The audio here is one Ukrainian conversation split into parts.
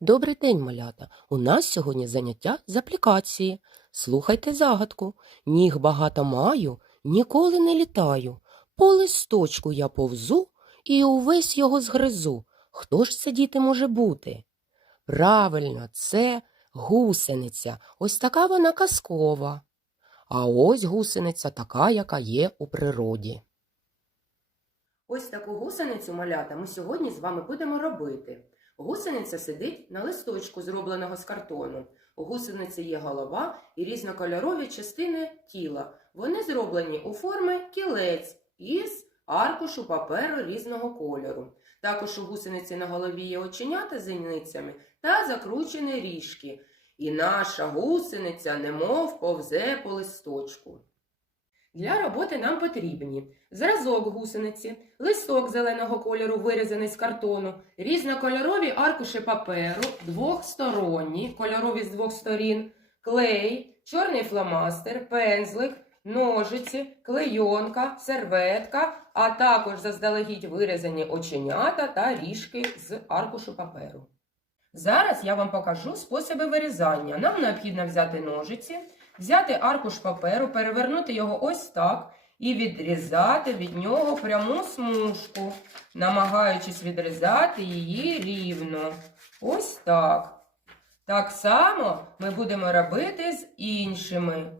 Добрий день, малята! У нас сьогодні заняття з аплікації. Слухайте загадку. Ніг багато маю, ніколи не літаю. По листочку я повзу і увесь його згризу. Хто ж це діти може бути? Правильно, це гусениця. Ось така вона казкова. А ось гусениця така, яка є у природі. Ось таку гусеницю малята ми сьогодні з вами будемо робити. Гусениця сидить на листочку, зробленого з картону. У гусениці є голова і різнокольорові частини тіла. Вони зроблені у формі кілець із аркушу паперу різного кольору. Також у гусениці на голові є оченята зіницями та закручені ріжки. І наша гусениця немов повзе по листочку. Для роботи нам потрібні зразок гусениці, листок зеленого кольору, вирізаний з картону, різнокольорові аркуші паперу, двохсторонні, кольорові з двох сторін, клей, чорний фломастер, пензлик, ножиці, клейонка, серветка, а також заздалегідь вирізані оченята та ріжки з аркушу паперу. Зараз я вам покажу способи вирізання. Нам необхідно взяти ножиці, взяти аркуш паперу, перевернути його ось так і відрізати від нього пряму смужку, намагаючись відрізати її рівно. Ось так. Так само ми будемо робити з іншими.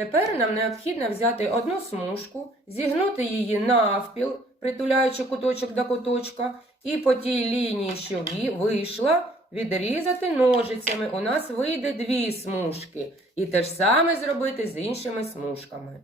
Тепер нам необхідно взяти одну смужку, зігнути її навпіл, притуляючи куточок до куточка, і по тій лінії, що вийшла, відрізати ножицями. У нас вийде дві смужки. І те ж саме зробити з іншими смужками.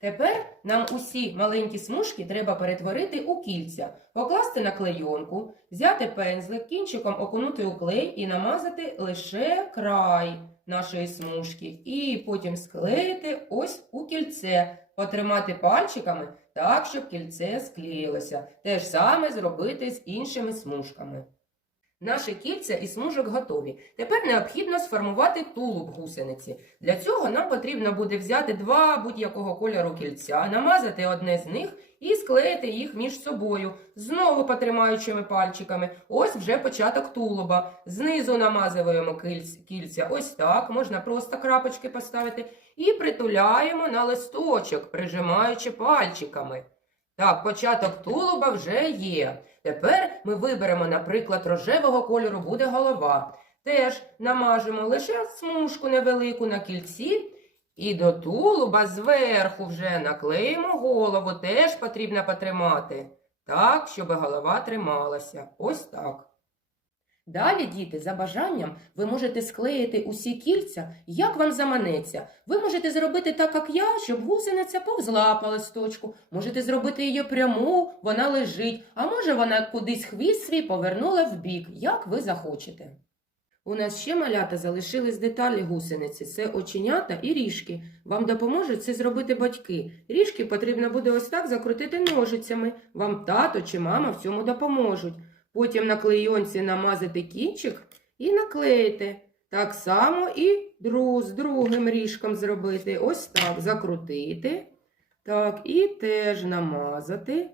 Тепер нам усі маленькі смужки треба перетворити у кільця, покласти на клейонку, взяти пензлик, кінчиком окунути у клей і намазати лише край нашої смужки. І потім склеїти ось у кільце, потримати пальчиками так, щоб кільце склеїлося. Те ж саме зробити з іншими смужками. Наші кільця і смужок готові. Тепер необхідно сформувати тулуб гусениці. Для цього нам потрібно буде взяти два будь-якого кольору кільця, намазати одне з них і склеїти їх між собою, знову потримаючими пальчиками. Ось вже початок тулуба. Знизу намазуємо кільця ось так, можна просто крапочки поставити, і притуляємо на листочок, прижимаючи пальчиками. Так, початок тулуба вже є. Тепер ми виберемо, наприклад, рожевого кольору буде голова. Теж намажемо лише смужку невелику на кільці. І до тулуба зверху вже наклеїмо голову, теж потрібно потримати. Так, щоб голова трималася. Ось так. Далі, діти, за бажанням, ви можете склеїти усі кільця, як вам заманеться. Ви можете зробити так, як я, щоб гусениця повзла по листочку. Можете зробити її пряму, вона лежить, а може вона кудись хвіст свій повернула вбік, як ви захочете. У нас ще малята залишились деталі гусениці. Це оченята і ріжки. Вам допоможуть це зробити батьки. Ріжки потрібно буде ось так закрутити ножицями. Вам тато чи мама в цьому допоможуть. Потім на клейонці намазати кінчик і наклеїти. Так само і друг, з другим ріжком зробити. Ось так закрутити. Так, і теж намазати.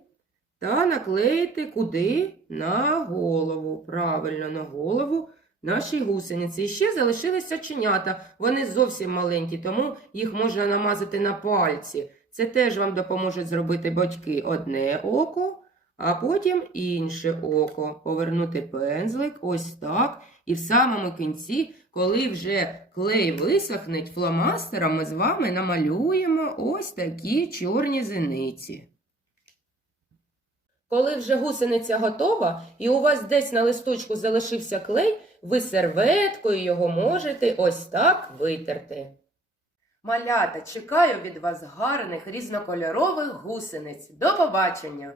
Та наклеїти куди? На голову. Правильно, на голову нашій гусениці. І ще залишилися оченята. Вони зовсім маленькі, тому їх можна намазати на пальці. Це теж вам допоможуть зробити батьки одне око, а потім інше око. Повернути пензлик, ось так. І в самому кінці, коли вже клей висохне, фломастером ми з вами намалюємо ось такі чорні зениці. Коли вже гусениця готова і у вас десь на листочку залишився клей, ви серветкою його можете ось так витерти. Малята, чекаю від вас гарних різнокольорових гусениць. До побачення!